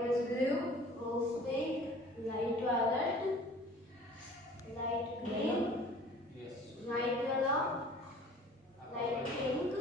one is blue, rose pink, light violet, light green, Yes. light yellow, light pink,